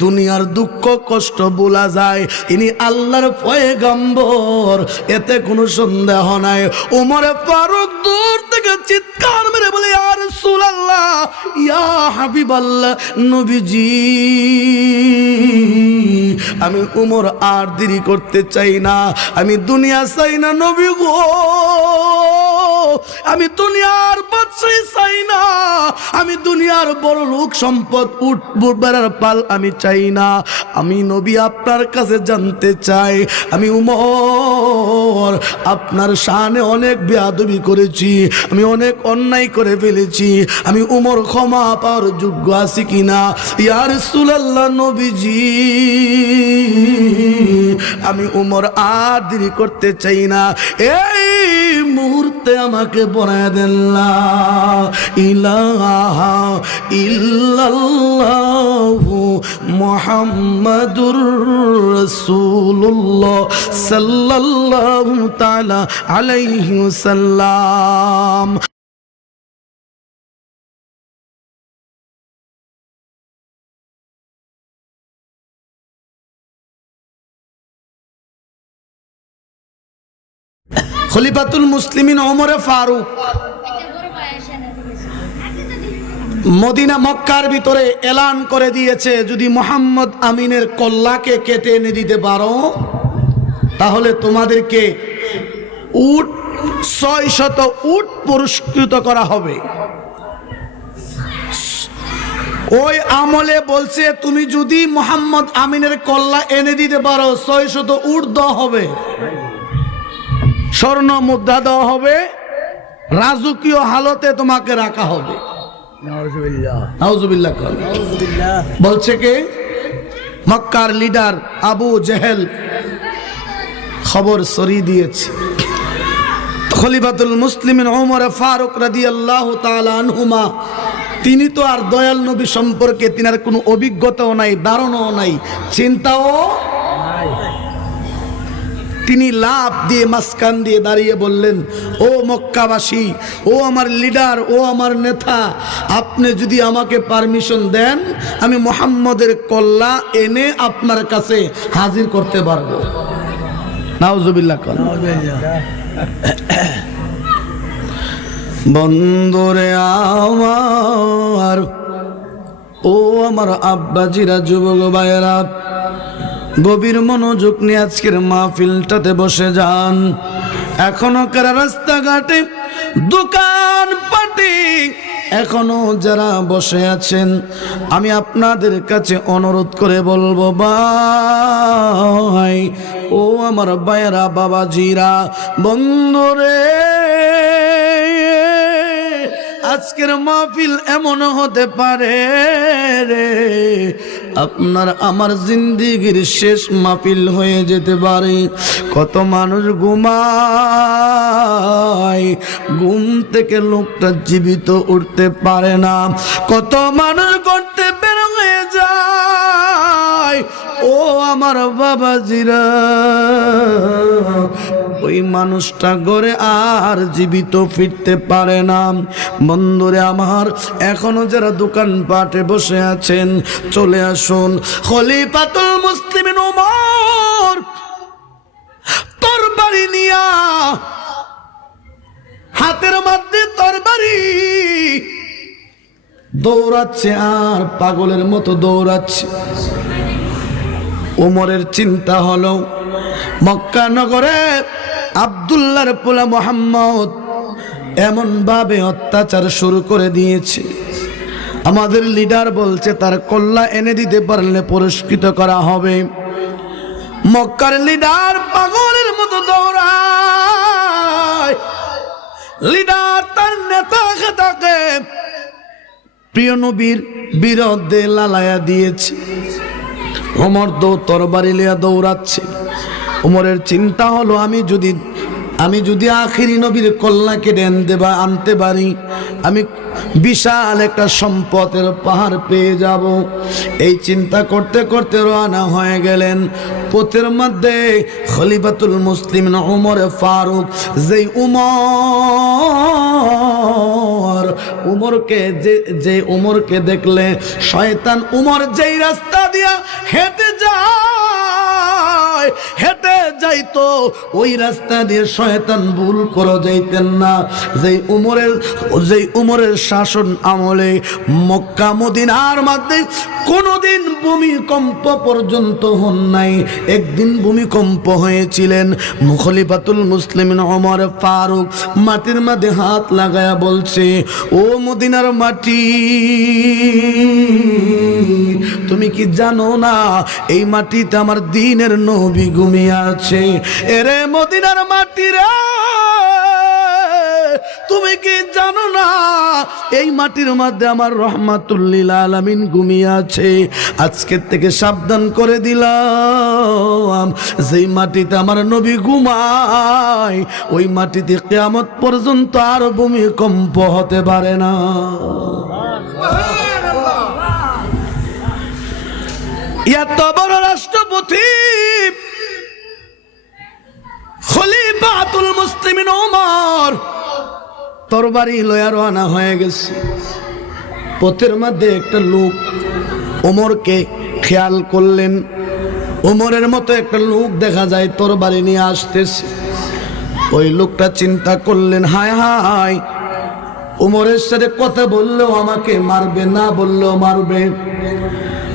দুনিয়ার দুঃখ, কষ্ট বলা যায়। ইনি আল্লাহর পয়গাম্বর, এতে কোনো সন্দেহ নাই। উমরে ফারুক দূর থেকে চিৎকার মেরে বলে আর সুলাল্লাহ ইয়া হাবিবাল্লাহ নবীজি, আমি উমর আর দেরি করতে চাই না। আমি দুনিয়া চাই না নবী গো। আমি দুনিয়ার বাচ্চাই চাই না। আমি দুনিয়ার বড় লোক সম্পদ উঠ বেড়ার পাল আমি চাই না। আমি নবী আপনার কাছে জানতে চাই। আমি উমর আপনার শানে অনেক বেয়াদবি করেছি, আমি অনেক অন্যায় করে ফেলেছি, আমি উমর ক্ষমা পাওয়ার যোগ্য আছি কিনা? ইয়ার সুলাল্লাহ নবীজি, আমি উমর আর দেরি করতে চাই না। এই মুহূর্তে আমাকে বনায় দেন লা ইলাহা ইল্লাল্লাহু সাল্লাহ তালা আলাইহি ওয়াসাল্লাম। খলিফাতুল মুসলিমিন ওমরে ফারুক। মদিনা মক্কার ভিতরে এলান করে দিয়েছে, যদি মোহাম্মদ আমিনের কল্লাকে কেটে এনে দিতে পারো, তাহলে তোমাদেরকে উট ছয় শত উট পুরস্কৃত করা হবে। ওই আমলে বলছে, তুমি যদি মোহাম্মদ আমিনের কল্লা এনে দিতে পারো ছয় শত উট দেওয়া হবে। স্বর্ণ মুদ্রা দেওয়া হবে। রাজকীয় হালতে তোমাকে রাখা হবে। বলছে কে? মক্কার লিডার আবু জেহেল খবর সরিয়ে দিয়েছে। খলিফাতুল মুসলিমিন ওমর ফারুক রাদি আল্লাহ আনহুমা তিনি তো আর দয়াল নবী সম্পর্কে তিনার কোনো অভিজ্ঞতাও নাই ধারণাও নাই চিন্তাও তিনি লাভ দিয়ে মাসকান দিয়ে দাঁড়িয়ে বললেন, ও মক্কাবাসী, ও আমার লিডার, ও আমার নেতা, আপনি যদি আমাকে পারমিশন দেন, আমি মোহাম্মদের কল্লা এনে আপনার কাছে হাজির করতে পারব। বন্দরে আমার, ও আমার আব্বাজিরা, যুবক ভাইয়েরা গভীর মনোযোগ নিয়ে আজকের মাহফিলটাতে বসে যান। এখনও কারা রাস্তাঘাটে? দোকান পাটি। এখনও যারা বসে আছেন, আমি আপনাদের কাছে অনুরোধ করে বলব, ভাই, ও আমার বায়রা বাবাজিরা, বন্ধুরে, আজকের মাহফিল এমন হতে পারে রে। আপনার আমার জিন্দিগির শেষ মাহফিল হয়ে যেতে পারে। কত মানুষ ঘুমায়, ঘুম থেকে লোকটা জীবিত উঠতে পারে না। কত মানুষ করতে বের হয়ে যায়। ও আমার বাবাজিরা ওই মানুষটা গড়ে আর জীবিত ফিরতে পারে না। বন্ধুরে আমার, এখনও যারা দোকান পাটে বসে আছেন, চলে আসুন। খলিফাতুল মুসলিমিন ওমর তরবারি নিয়া। হাতের মধ্যে তরবারি। দৌড়াচ্ছে আর পাগলের মতো দৌড়াচ্ছে। ওমরের চিন্তা হলো মক্কা নগরে আবদুল্লাহর পোলা মোহাম্মদ এমন ভাবে অত্যাচার শুরু করে দিয়েছে। আমাদের লিডার বলছে, তার কল্লা এনে দিতে পারলে পুরস্কৃত করা হবে। মক্কার লিডার পাগলের মতো দৌড়ায়। লিডার তার নেতা খেতাকে প্রিয় নবীর বিরুদ্ধে লালায়া দিয়েছে। ওমর দৌ তরবারি লিয়া দৌড়াচ্ছে। ওমরের চিন্তা হলো, আমি যদি আমি যদি আখিরি নবীর কল্যাণ কেটে আনতে বা আনতে পারি, আমি বিশাল একটা সম্পদের পাহাড় পেয়ে যাব। এই চিন্তা করতে করতে রওনা হয়ে গেলেন। পথের মধ্যে খলিফাতুল মুসলিম উমর ফারুক, যেই উমর উমরকে যে যে উমরকে দেখলে শয়তান উমর যেই রাস্তা দিয়া হেঁটে যায়। হেঁটে যাইতো। ওই রাস্তা দিয়ে শয়তান ভুল করে যাইতেন না। যেই উমরের যেই উমরের শাসন আমলে মক্কা, মদিনার মধ্যে কোনোদিন ভূমিকম্প পর্যন্ত হন নাই। একদিন ভূমিকম্প হয়েছিলেন মুখলিফাতুল মুসলিম ওমর ফারুক। মাটির মধ্যে হাত লাগায়া বলছে, ও মদিনার মাটি, তুমি কি জানো না, এই মাটিতে আমার দিনের নবী ঘুমিয়ে আছে। এরে মদিনার মাটি রে তুমি কি জানো না? এই মাটির মধ্যে আমার রহমাতুল্লিল আলামিন ঘুমিয়ে আছে। আজকের থেকে সাবধান করে দিলাম। যেই মাটিতে আমার নবী ঘুমায়, ওই মাটিতে কেয়ামত পর্যন্ত আর ভূমিকম্প হতে পারে না। এত বড় রাষ্ট্রপতি খলিফাতুল মুসলিমিন ওমর। তরবারি লয়া রওনা হয়ে গেছে। পথের মধ্যে একটা লোক ওমরকে খেয়াল করলেন। ওমরের মতো একটা লোক দেখা যায় তরবারি নিয়ে আসতেছে। ওই লোকটা চিন্তা করলেন, হায় হায় উমরের সাথে কথা বললেও আমাকে মারবে, না বললেও মারবে।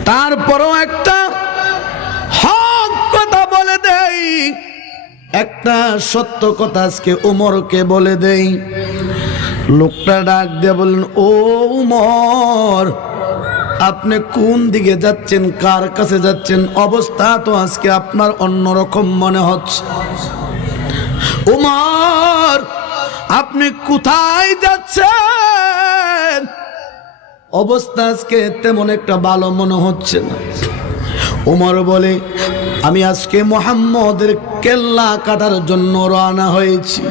তারপরও একটা হক কথা বলে দেই একটা সত্য কথা আজকে উমরকে বলে দেই। লোকটা ডাক দিয়ে বললেন, ও উমর, আপনি কোন দিকে যাচ্ছেন? কার কাছে যাচ্ছেন? অবস্থা তো আজকে আপনার অন্যরকম মনে হচ্ছে। উমর, আপনি কোথায় যাচ্ছেন? অবস্থা আজকে তেমন একটা ভালো মনে হচ্ছে না। উমর বলে আমি আজকে মোহাম্মদের কেল্লা কাটার জন্য রওনা হয়েছি।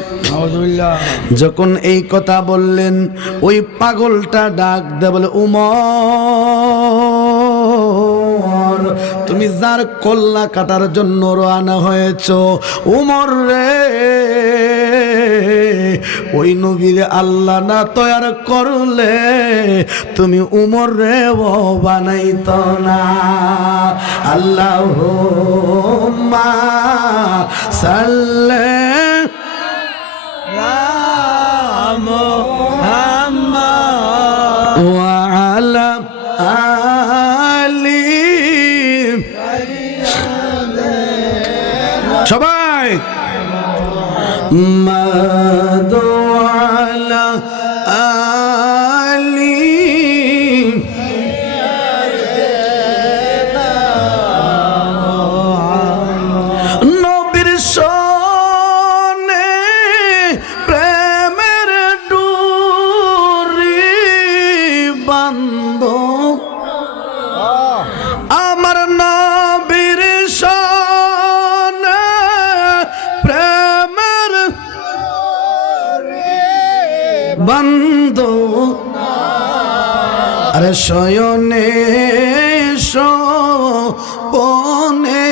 যখন এই কথা বললেন ওই পাগলটা ডাক দে বলে উমর তুমি যার কল্লা কাটার জন্য রওনা হয়েছ, উমর রে। ওই নবীর আল্লাহ না তৈয়ার করলে তুমি উমর রে বানাইত না। আল্লাহ সাল্লে মাদো আলা আলি নবীর সনে প্রেমের ডুরি বান্ধ তার শয়নে পনে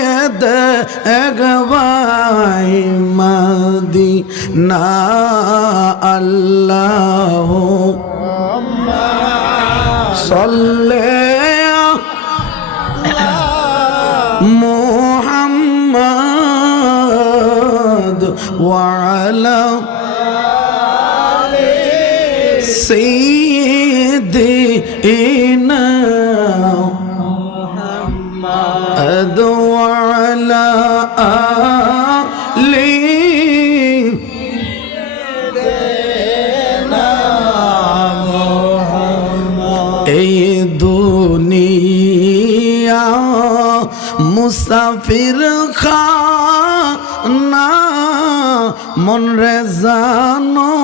একবাই মাদি না আল্লাহ সল্লে মোহাম্মদ ওয়ালা সেই محمد وعلى آله এই দুনিয়া মুসাফির খানা মন রে জানো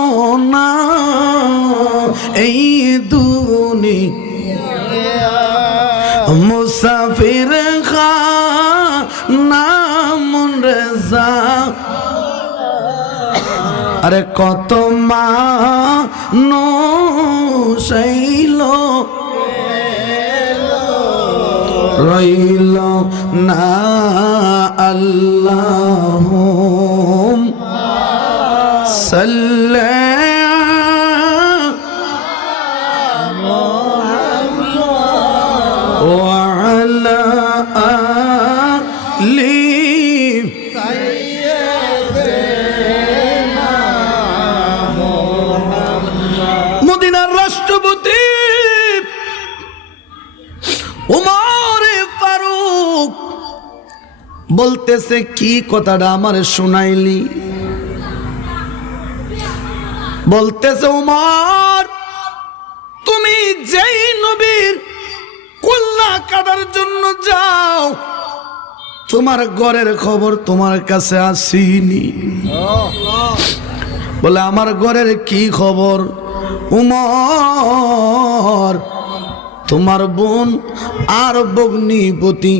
আরে কত মা শৈল রইল না আল্লাহ সাল্লা বলতেছে, কি কথাটা আমার শোনাইলি? বলতেছে, উমার, তুমি যেই নবীর কল্লা কাটার জন্য যাও, তোমার ঘরের খবর তোমার কাছে আসিনি। বলে, আমার ঘরের কি খবর? উমর তোমার বোন আর বগ্নিপতি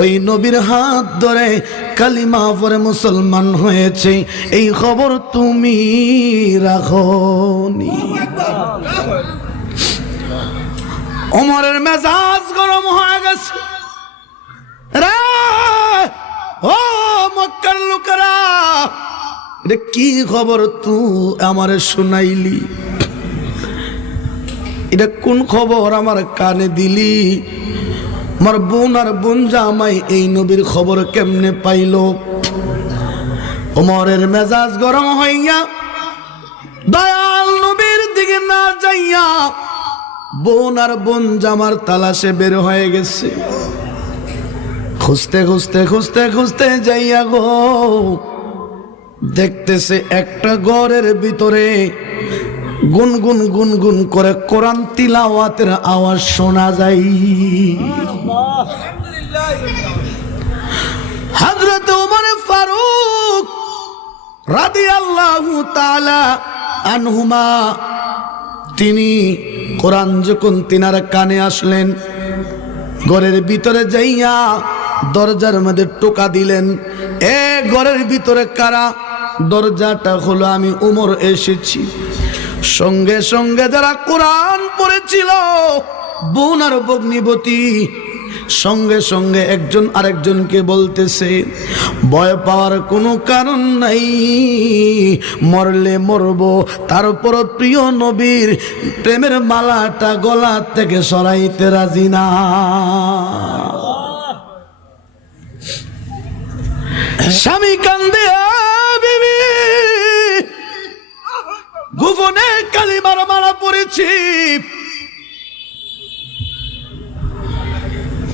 ওই নবীর হাত ধরে কালিমা পরে মুসলমান হয়েছে। এই খবর তুমি রাখনি ওমরের মেজাজ গরম হয়ে গেছে। ও মক্কার লোকেরা কি খবর তুই আমারে শুনাইলি? এটা কোন খবর আমার কানে দিলি? আমার বোন আর বোন জামাই এই নবীর খবর কেমনে পাইল? ওমরের মেজাজ গরম হইয়া দয়াল নবীর দিকে না যাইয়া বোন আর বোন জামার তালাশে বের হয়ে গেছে। খুঁজতে খুঁজতে খুঁজতে খুঁজতে যাইয়া গো, দেখতেছে একটা ঘরের ভিতরে গুনগুন গুনগুন করে কোরআন তিলাওয়াতের আওয়াজ শোনা যায়। হজরত উমর ফারুক রাদি আল্লাহ আনহুমা, তিনি কোরআন যখন তিনার কানে আসলেন, ঘরের ভিতরে যাইয়া দরজার মধ্যে টোকা দিলেন, এ ঘরের ভিতরে কারা? দরজাটা হলো আমি উমর এসেছি। সঙ্গে সঙ্গে যারা কোরআন পড়েছিল, বোন আর বগ্নিবতী সঙ্গে সঙ্গে একজন আরেকজনকে বলতেছে, ভয় পাওয়ার কোনো কারণ নাই, মরলে মরব। তারপর প্রিয় নবীর প্রেমের মালাটা গলা থেকে সরাইতে রাজি না। স্বামী কান্দে গোপনে কালিমার মারা পড়েছি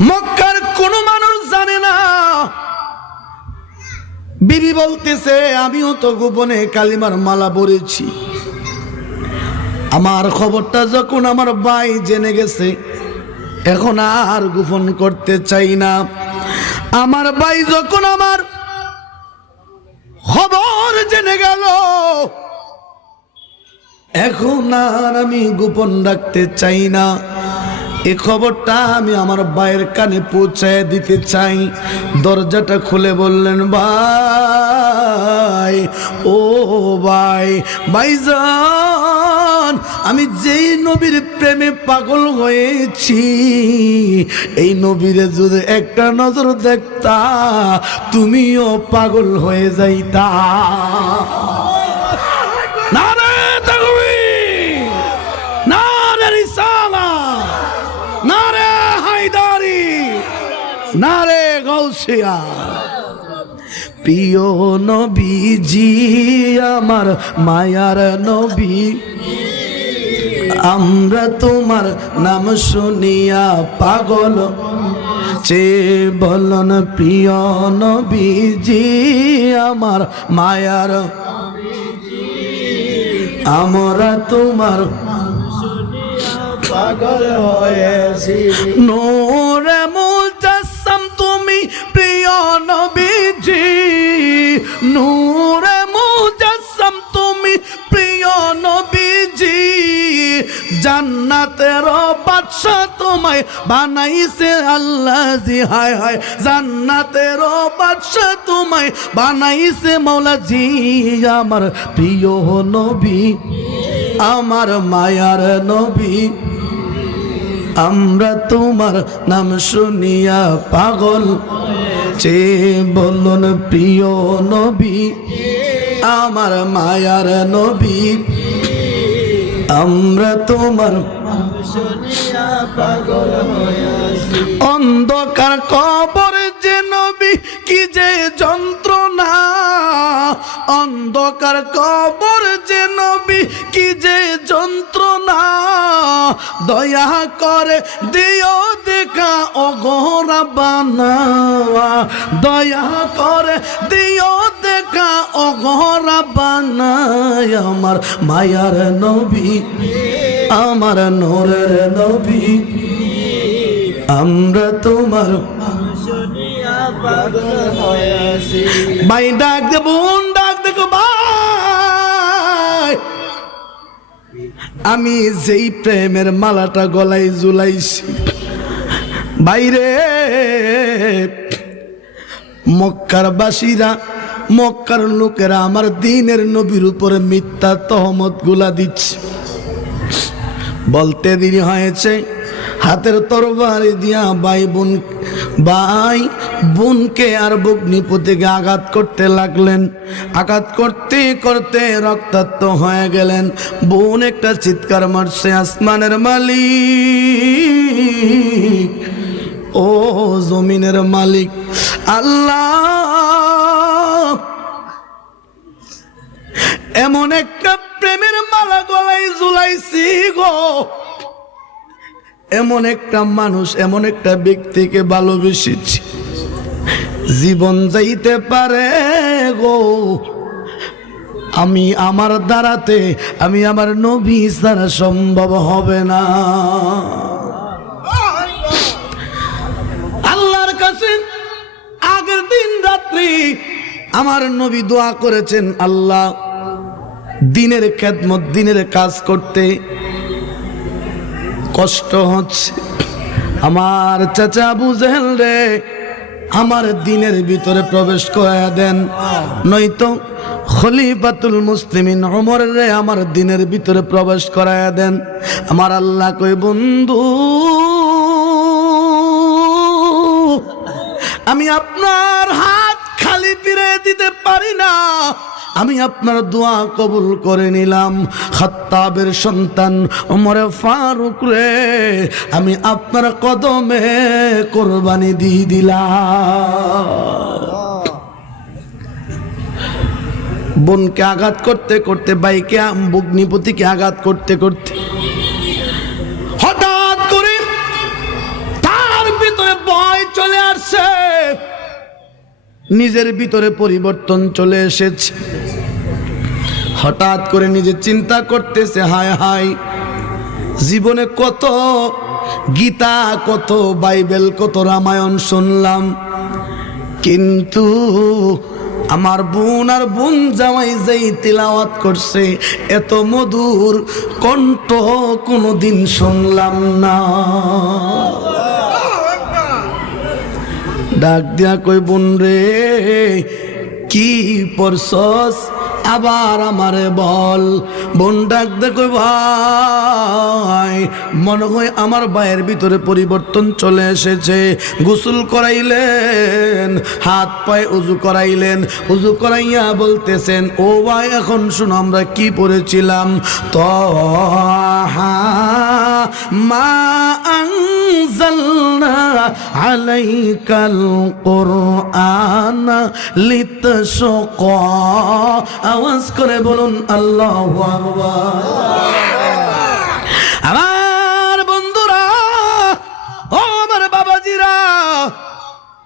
মক্কার কোন মানুষ জানে না। বিবি বলতেছে, আমিও তো গোপনে কালিমার মালা পড়েছি আমার খবরটা যখন আমার ভাই জেনে গেছে, এখন আর গোপন করতে চাই না। আমার ভাই যখন আমার খবর জেনে গেল এখন আর আমি গোপন রাখতে চাই না। এ খবরটা আমি আমার ভাইয়ের কানে পৌঁছায় দিতে চাই। দরজাটা খুলে বললেন, ভাই, ও ভাই, ভাইজান, আমি যেই নবীর প্রেমে পাগল হয়েছি, এই নবীরে যদি একটা নজর দেখতা, তুমিও পাগল হয়ে যাইতা। গৌসিয়া প্রিয় নবীজি, আমার মায়ার নবী। আমরা তোমার নাম শুনিয়া পাগল। চে বলন, প্রিয় নবীজি, আমার মায়ার আমরা তোমার পাগল হয়েছি। নোরে প্রিয় নবীজি, নূরে মুজাসম, তুমি প্রিয় নবীজি, জান্নাতের বাদশা তোমায় বানাইছে আল্লাহ জি হায় হায়। জান্নাতের বাদশাহ তোমায় বানাইছে মৌলা জি আমার প্রিয় নবী, আমার মায়ার নবী। আমরা তোমার নাম শুনিয়া পাগল। চে বলুন প্রিয় নবী, আমার মায়ার নবী, আমরা তোমার অন্ধকার কবর যে নবী, কি যে যন্ত্রণা অন্ধকার কবর যে নবী, কি যে যন্ত্রণা। দয়া করে দিও দেখা অগরা বানাওয়া দয়া করে দিও দেখা অগরা বানায় আমার মায়ার নবী, আমার নোরের নবী। আমরা তোমার ভাই, ডাক দে বোন, ডাক ভাই। আমি যেই প্রেমের মালাটা গলায় ঝুলাইছি, বাইরে মক্কার বাসীরা, মক্কার লোকেরা আমার দিনের নবীর উপরে মিথ্যা তহমতগুলা দিচ্ছে। বলতে দিন হয়েছে, হাতের তরবারি দিয়া ভাই বোন ভাই, বোনকে আর বগ্নিপতিকে আঘাত করতে লাগলেন। আঘাত করতে করতে রক্তাক্ত হয়ে গেলেন। বোন একটা চিৎকার মারছে, আসমানের মালিক। ও জমিনের মালিক, আল্লাহ। এমন একটা প্রেমের মালা গলায় ঝুলাইছি গো। এমন একটা মানুষ, এমন একটা ব্যক্তিকে ভালোবেসেছি। জীবন যাইতে পারে গো। আমি আমার দ্বারাতে, আমি আমার নবী ছাড়া সম্ভব হবে না। আল্লাহর কাছে আগের দিন রাত্রি আমার নবী দোয়া করেছেন, আল্লাহ দিনের খেদমত, দিনের কাজ করতে কষ্ট হচ্ছে। আমার চাচা জেহেল রে, আমার দিনের ভিতরে প্রবেশ করায়া দেন। নয়তো খলিফাতুল মুসলিমিন অমর রে, আমার দিনের ভিতরে প্রবেশ করায় দেন। আমার আল্লাহ কই বন্ধু, আমি আপনার হাত খালি ফিরে দিতে পারি না। আমি আপনার দোয়া কবুল করে নিলাম। খাত্তাবের সন্তান ওমরে ফারুক রে, আমি আপনার কদমে কোরবানি দিয়ে দিলাম। বোনকে আঘাত করতে করতে বাইকে বগ্নিপতিকে আঘাত করতে করতে, হঠাৎ করে তার ভিতরে ভয় চলে আসছে। নিজের ভিতরে পরিবর্তন চলে এসেছে। হঠাৎ করে নিজে চিন্তা করতেছে, হায় হায়, জীবনে কত গীতা, কত বাইবেল, কত রামায়ণ শুনলাম। কিন্তু আমার বোন আর বোন জামাই যেই তিলাওয়াত করছে, এত মধুর কণ্ঠ কোনোদিন শুনলাম না। ডাক দিয়া কই বোন রে, কি পরশস আবার আমারে বল বোন ডাক দে কই ভাই মনে হয় আমার ভাইয়ের ভিতরে পরিবর্তন চলে এসেছে গোসল করাইলেন হাত পায়ে উজু করাইলেন উজু করাইয়া বলতেছেন ও ভাই এখন শুনো আমরা কি পড়েছিলাম তহা মা أنزلنا عليك القرآن لتشقى আওয়াজ করে বলুন আল্লাহ আমার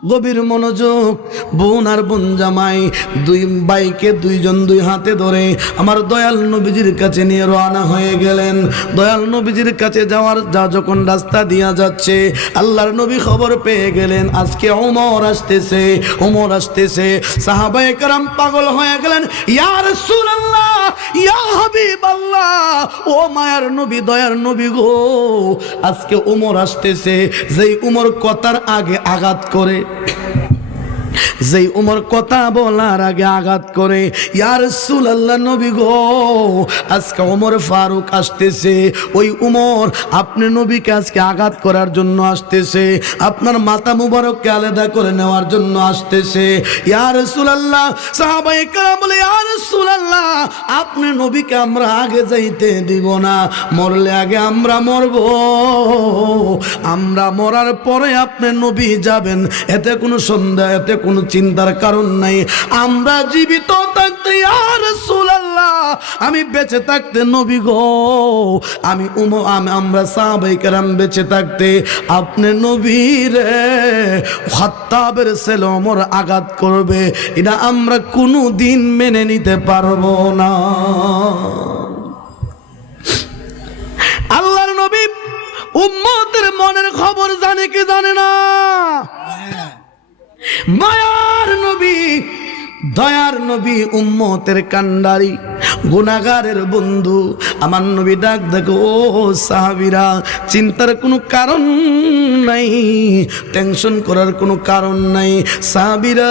গভীর মনোযোগ, বোন আর বোন জামাই, দুই বাইকে দুইজন দুই হাতে ধরে আমার দয়াল নবীজির কাছে নিয়ে রওনা হয়ে গেলেন। দয়াল নবীজির কাছে যাওয়ার যা যখন রাস্তা দিয়া যাচ্ছে, আল্লাহর নবী খবর পেয়ে গেলেন, আজকে ওমর আসতেছে ওমর আসতেছে। সাহাবায়ে কারাম পাগল হয়ে গেলেন, ইয়া রাসূলুল্লাহ! ইয়া হাবিবাল্লাহ, ও মায়ার নবী, দয়ার নবী গো। আজকে উমর আসতেছে, যেই উমর কথার আগে আঘাত করে। যেই উমর কথা বলার আগে আঘাত করে ইয়ার আল্লাহ নবী গো, আজকে উমর ফারুক আসতেছে। ওই উমর আপনি নবীকে আজকে আঘাত করার জন্য আসতেছে, আপনার মাথা মুবারককে আলাদা করে নেওয়ার জন্য আসতেছে। ইয়ার আল্লাহ সাহাবাই কারা বলে ইয়ার আল্লাহ আপনি নবীকে আমরা আগে যাইতে দিব না, মরলে আগে আমরা মরব। আমরা মরার পরে আপনি নবী যাবেন, এতে কোনো সন্দেহ, এতে কোনো চিন্তার কারণ নাই। আমরা জীবিত থাকতে আর সুলাল্লাহ আমি বেঁচে থাকতে নবী গো। আমি উম, আমি, আমরা সাহাবাই কেরাম বেঁচে থাকতে আপনি নবীরে হত্যাবের ছেলে অমর আঘাত করবে, এটা আমরা কোনো দিন মেনে নিতে পারব না। আল্লাহর নবী উম্মতের মনের খবর জানে কি জানে না? মায়ার নবী, দয়ার নবী, উম্মতের কান্ডারি গুনাগারের বন্ধু। আমার নবী ডাক, দেখো, ও সাহাবিরা, চিন্তার কোনো কারণ নাই টেনশন করার কোনো কারণ নাই। সাহাবিরা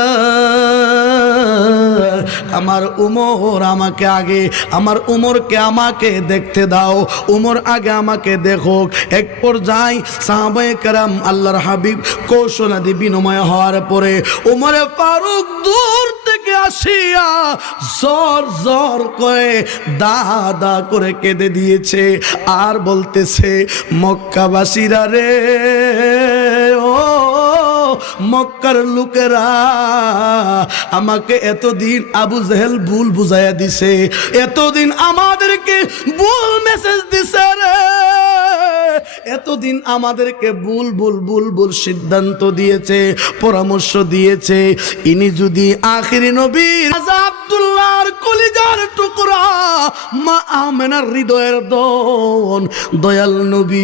আমার উমর আমাকে আগে, আমার উমরকে আমাকে দেখতে দাও। উমর আগে আমাকে দেখো এক পর্যায়ে সাহাবায়ে কেরাম আল্লাহর হাবিব কৌশলাদি বিনিময় হওয়ার পরে উমরে ফারুক দূর থেকে আসিয়া জর জর করে দা দা করে কেঁদে দিয়েছে। আর বলতেছে, মক্কাবাসীরা রে, ও মক্কার লোকেরা আমাকে এতদিন আবু জেহেল ভুল বুঝাইয়া দিছে, এতদিন আমাদেরকে ভুল মেসেজ দিছে রে। এতদিন আমাদেরকে ভুল ভুল ভুল ভুল সিদ্ধান্ত দিয়েছে, পরামর্শ দিয়েছে। ইনি যদি আখিরি আব্দুল্লাহর কলিজার টুকরা মা আমেনার হৃদয়ের দয়াল নবী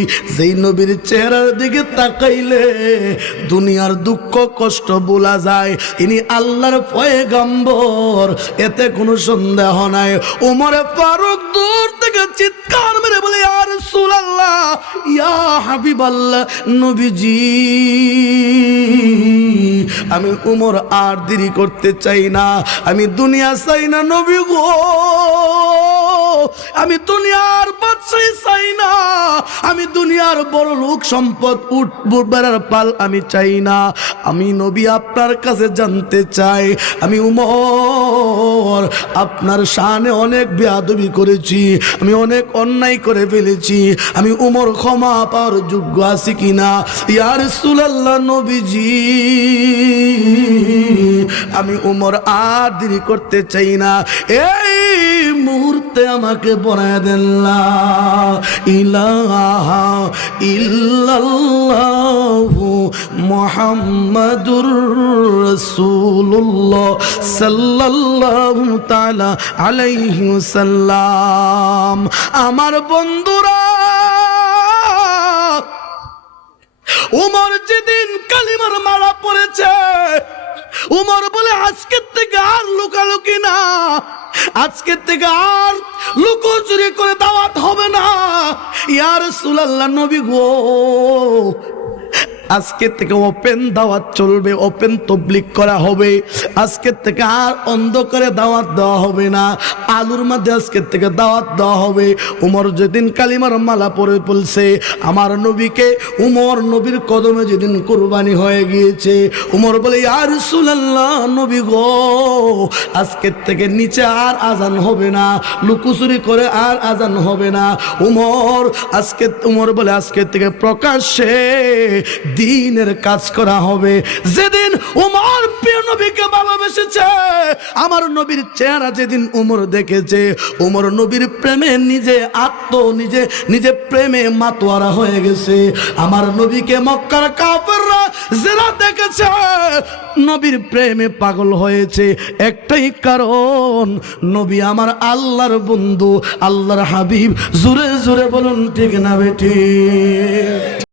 নবীর চেহারার দিকে তাকাইলে দুনিয়ার দুঃখ, কষ্ট বলা যায়। ইনি আল্লাহর পয়গম্বর, এতে কোনো সন্দেহ নাই। উমরে ফারুক দূর থেকে চিৎকার মেরে বলে আর সুলাল্লাহ ইয়া হাবিবাল্লাহ নবীজি। আমি উমর আর দেরি করতে চাই না, আমি দুনিয়া চাই না নবী গো। আমি দুনিয়ার বাদশাহী চাই না। আমি দুনিয়ার বড় লোক সম্পদ উঠ বেড়ার পাল আমি চাই না। আমি নবী আপনার কাছে জানতে চাই। আমি উমর আপনার শানে অনেক বেয়াদবি করেছি। আমি অনেক অন্যায় করে ফেলেছি। আমি উমর ক্ষমা পাওয়ার যোগ্য আছি কিনা? ইয়ার সুলাল্লাহ নবীজি, আমি উমর আর করতে চাই না। এই মুহূর্তে আমাকে দেন, লা ইলাহা মুহাম্মাদুর রাসূলুল্লাহ সাল্লাল্লাহু তাআলা আলাইহি ওয়াসাল্লাম। আমার বন্ধুরা, উমর যেদিন কালিমার মালা পড়েছে উমর বলে, আজকের থেকে আর লুকালুকি না। আজকের থেকে আর লুকোচুরি করে দাওয়াত হবে না। ইয়ার সুলাল্লাহ নবী গো আজকের থেকে ওপেন দাওয়াত চলবে, ওপেন তবলিক করা হবে। আজকের থেকে আর অন্ধকারে দাওয়াত দেওয়া হবে না। আলুর মধ্যে আজকের থেকে দাওয়াত দেওয়া হবে। উমর যেদিন কালিমার মালা পরে বলছে, আমার নবীকে উমর নবীর কদমে যেদিন কোরবানি হয়ে গিয়েছে। উমর বলে আর সুলাল্লাহ নবী গো আজকের থেকে নিচে আর আজান হবে না। লুকুচুরি করে আর আজান হবে না। উমর আজকে, উমর বলে আজকের থেকে প্রকাশ্যে দিনের কাজ করা হবে। যেদিন উমর প্রিয় নবীকে ভালোবেসেছে, আমার নবীর চেহারা যেদিন উমর দেখেছে, উমর নবীর প্রেমে নিজে আত্ম, নিজে নিজে প্রেমে মাতোয়ারা হয়ে গেছে। আমার নবীকে মক্কার কাপড়রা যারা দেখেছে, নবীর প্রেমে পাগল হয়েছে। একটাই কারণ, নবী আমার আল্লাহর বন্ধু, আল্লাহর হাবিব। জোরে জোরে বলুন, ঠিক না বেঠিক